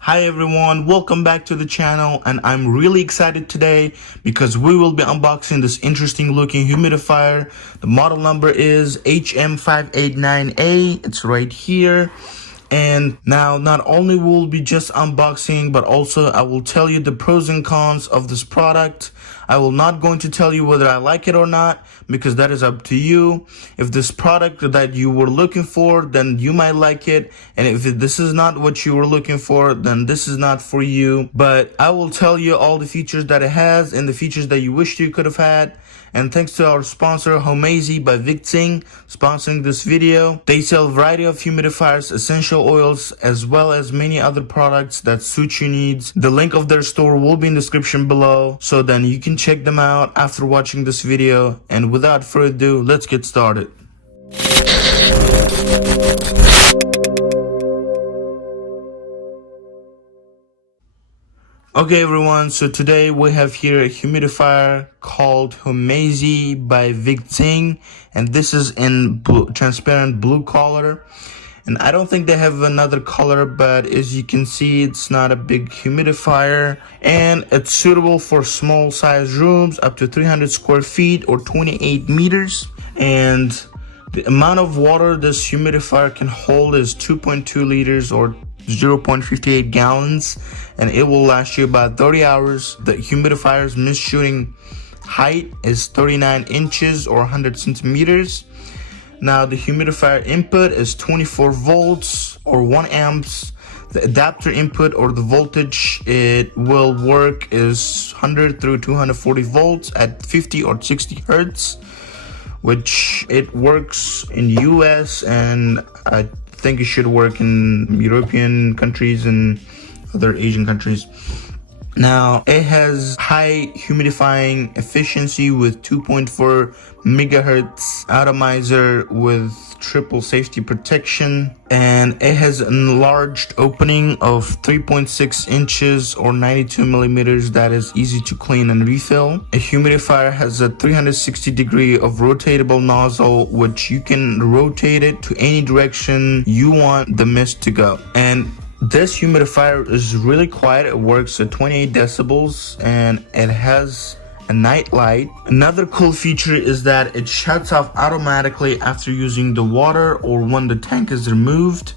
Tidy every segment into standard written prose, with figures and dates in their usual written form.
Hi everyone, welcome back to the channel, and I'm really excited today because we will be unboxing this interesting looking humidifier. The model number is HM589A. It's right here. And now not only will be just unboxing, but also I will tell you the pros and cons of this product. I will not going to tell you whether I like it or not, because that is up to you. If this product that you were looking for, then you might like it. And if this is not what you were looking for, then this is not for you. But I will tell you all the features that it has and the features that you wished you could have had. And thanks to our sponsor, Homasy by Victing, sponsoring this video. They sell a variety of humidifiers, essential oils, as well as many other products that suit your needs. The link of their store will be in the description below, so then you can check them out after watching this video. And without further ado, let's get started. Okay everyone, so today we have here a humidifier called Homasy by Victing, and this is in transparent blue color. And I don't think they have another color, but as you can see, it's not a big humidifier, and it's suitable for small size rooms up to 300 square feet or 28 meters. And the amount of water this humidifier can hold is 2.2 liters or 0.58 gallons, and it will last you about 30 hours. The humidifier's mist shooting height is 39 inches or 100 centimeters. Now the humidifier input is 24 volts or 1 amps. The adapter input, or the voltage it will work, is 100 through 240 volts at 50 or 60 hertz, which it works in US, and I think it should work in European countries and other Asian countries. Now it has high humidifying efficiency with 2.4 megahertz atomizer with triple safety protection, and it has an enlarged opening of 3.6 inches or 92 millimeters that is easy to clean and refill. A humidifier has a 360 degree of rotatable nozzle, which you can rotate it to any direction you want the mist to go. And this humidifier is really quiet. It works at 28 decibels and it has a night light. Another cool feature is that it shuts off automatically after using the water or when the tank is removed.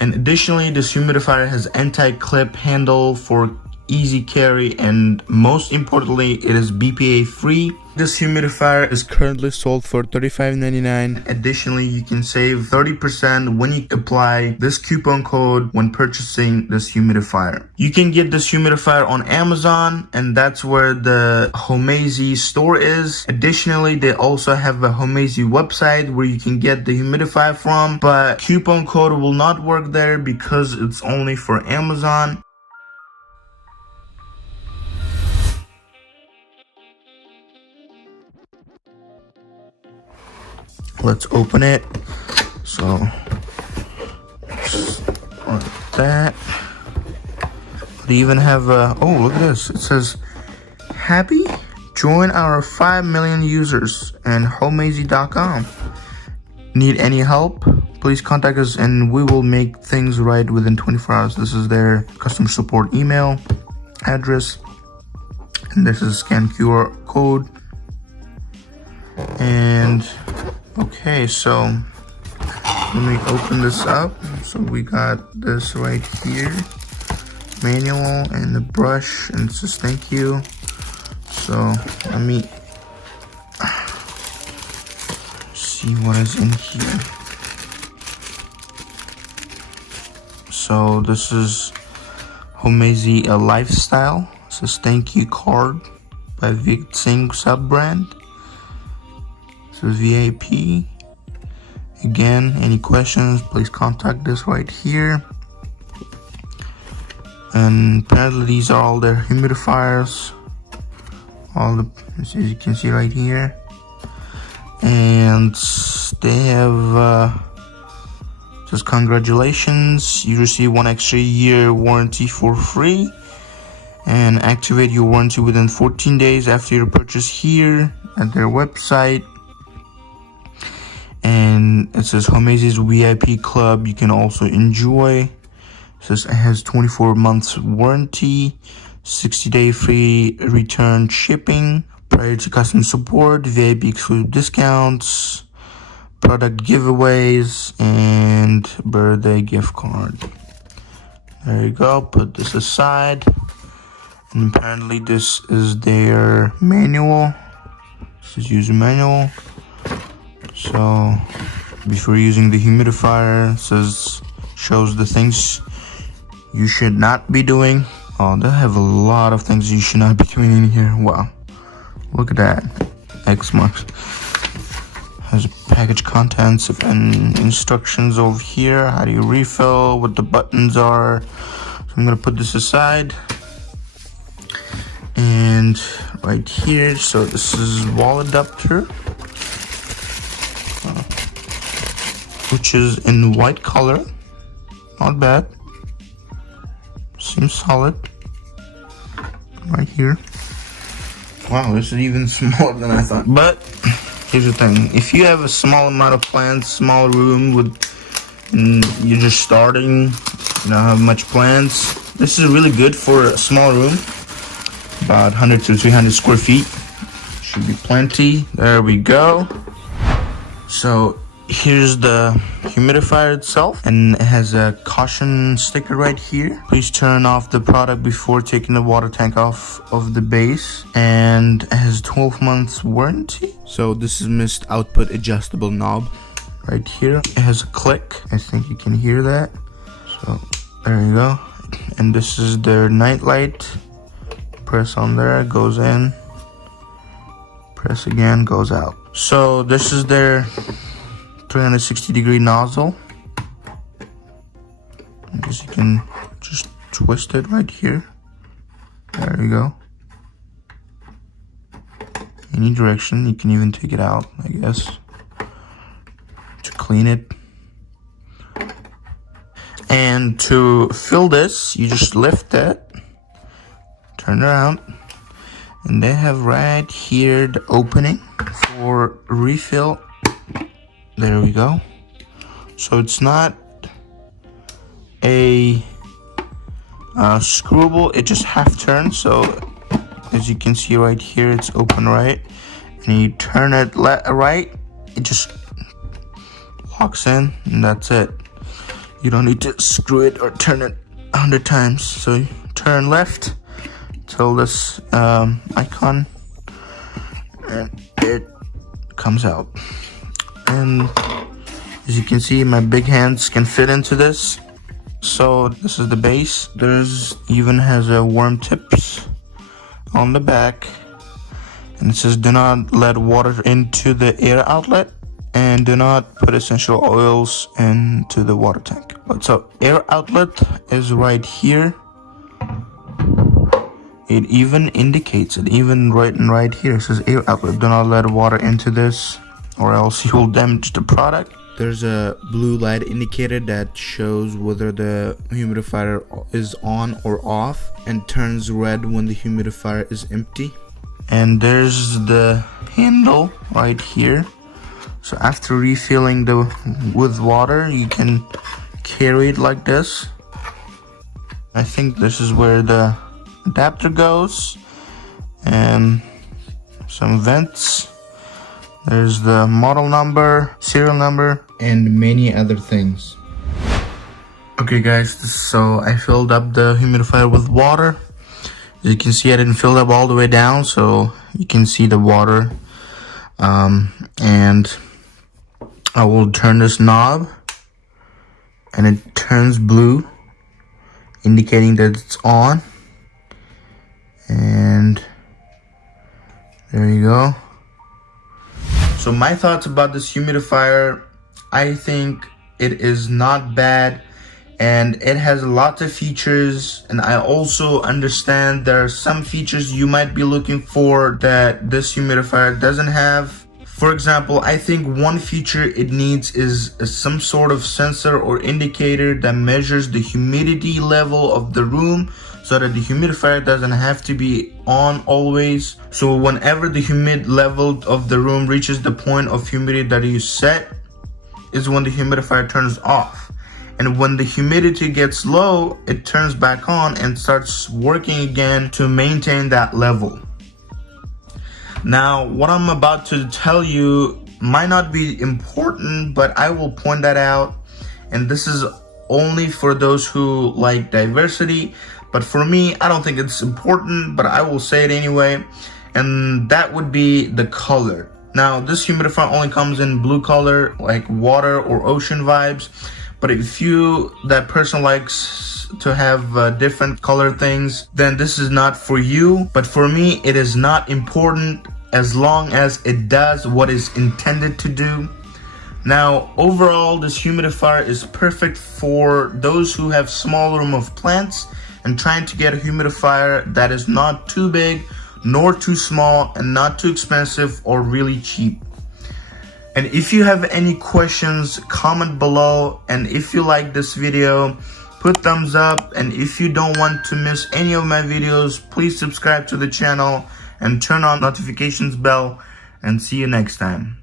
And additionally, this humidifier has anti-clip handle for easy carry, and most importantly, it is BPA free. This humidifier is currently sold for $35.99. Additionally, you can save 30% when you apply this coupon code when purchasing this humidifier. You can get this humidifier on Amazon, and that's where the Homasy store is. Additionally, they also have a Homasy website where you can get the humidifier from, but coupon code will not work there because it's only for Amazon. Let's open it. So like that. They even have a, oh, look at this. It says, happy? Join our 5 million users and homasy.com. Need any help? Please contact us and we will make things right within 24 hours. This is their customer support email address. And this is scan QR code. And okay, so let me open this up. So we got this right here, manual and the brush, and it says thank you. So let me see what is in here. So this is Homasy a lifestyle. It says thank you card by Victing sub-brand. So VIP. Again, any questions, please contact us right here. And apparently these are all their humidifiers. All the, as you can see right here. And they have just congratulations, you receive 1 extra year warranty for free. And activate your warranty within 14 days after your purchase here at their website. And it says Homasy's VIP club you can also enjoy. says it has 24 months warranty, 60-day free return shipping, priority customer support, VIP exclusive discounts, product giveaways, and birthday gift card. There you go. Put this aside. And apparently this is their manual. This is user manual. So before using the humidifier, it shows the things you should not be doing. Oh, they have a lot of things you should not be doing in here. Wow, look at that. X marks. Has package contents and instructions over here. How do you refill? What the buttons are. So I'm gonna put this aside. And right here, so this is wall adapter, which is in white color. Not bad. Seems solid. Right here. Wow, this is even smaller than I thought. But here's the thing: if you have a small amount of plants, small room and you're just starting, you don't have much plants, this is really good for a small room. About 100 to 300 square feet. Should be plenty. There we go. So here's the humidifier itself, and it has a caution sticker right here. Please turn off the product before taking the water tank off of the base, and it has 12 months warranty. So this is mist output adjustable knob right here. It has a click. I think you can hear that. So there you go. And this is their night light. Press on there, goes in, press again, goes out. So this is their 360-degree nozzle. I guess you can just twist it right here. There you go. Any direction. You can even take it out, I guess, to clean it. And to fill this, you just lift it, turn around, and they have right here the opening for refill. There we go. So it's not a screwable, it just half turns. So as you can see right here, it's open right, and you turn it right, it just locks in, and that's it. You don't need to screw it or turn it 100 times. So you turn left till this icon, and it comes out. And as you can see, my big hands can fit into this. So this is the base. There's even has a worm tips on the back, and it says do not let water into the air outlet, and do not put essential oils into the water tank. So air outlet is right here. It even indicates it, even right here. It says air outlet. Do not let water into this, or else you will damage the product. There's a blue light indicator that shows whether the humidifier is on or off, and turns red when the humidifier is empty. And there's the handle right here. So after refilling with water, you can carry it like this. I think this is where the adapter goes, and some vents. There's the model number, serial number, and many other things. Okay guys, so I filled up the humidifier with water. As you can see, I didn't fill it up all the way down, so you can see the water. And I will turn this knob, and it turns blue, indicating that it's on. And there you go. So my thoughts about this humidifier: I think it is not bad, and it has lots of features, and I also understand there are some features you might be looking for that this humidifier doesn't have. For example, I think one feature it needs is some sort of sensor or indicator that measures the humidity level of the room, so that the humidifier doesn't have to be on always. So whenever the humid level of the room reaches the point of humidity that you set, is when the humidifier turns off. and when the humidity gets low, it turns back on and starts working again to maintain that level. Now, what I'm about to tell you might not be important, but I will point that out, and this is only for those who like diversity, but for me, I don't think it's important, but I will say it anyway, and that would be the color. Now, this humidifier only comes in blue color, like water or ocean vibes, but if that person likes to have different color things, then this is not for you. But for me, it is not important as long as it does what is intended to do. Now, overall, this humidifier is perfect for those who have small room of plants and trying to get a humidifier that is not too big nor too small and not too expensive or really cheap. And if you have any questions, comment below, and if you like this video, put thumbs up, and if you don't want to miss any of my videos, please subscribe to the channel and turn on notifications bell, and see you next time.